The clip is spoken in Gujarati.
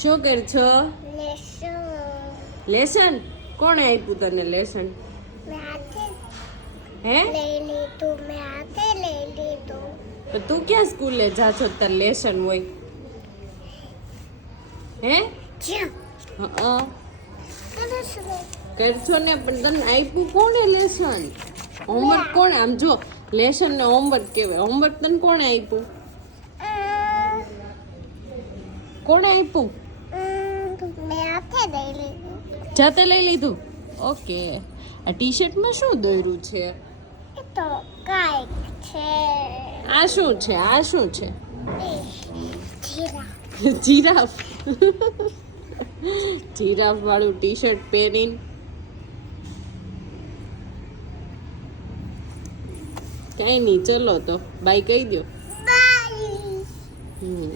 શું કર છો? Lesson lesson? કોણે આપ્યું તને લેસન? મેં હાથે હે? લઈ લીધું મેં હાથે લઈ લીધું તો તું ક્યાં સ્કૂલે જા છો? તાર લેસન હોય હે? જ્યાં હા કરશો ને, પણ તને આપ્યું કોણે લેસન? હોમવર્ક કોણે? આમ જો, લેસન ને હોમવર્ક કહેવાય. હોમવર્ક તને કોણે આપ્યું? કોણે આપ્યું? મેં હાથે લઈ લીધું જાતે લઈ લીધું? ઓકે. આ ટી શર્ટમાં શું દોર્યું છે? એ તો કાંઈક છે આ શું છે? આ શું છે? જીરા જીરાફ. જીરાફ વાળું ટી શર્ટ પહેરીને કઈ નહીં. ચલો તો બાય કહી દો. બાય હમ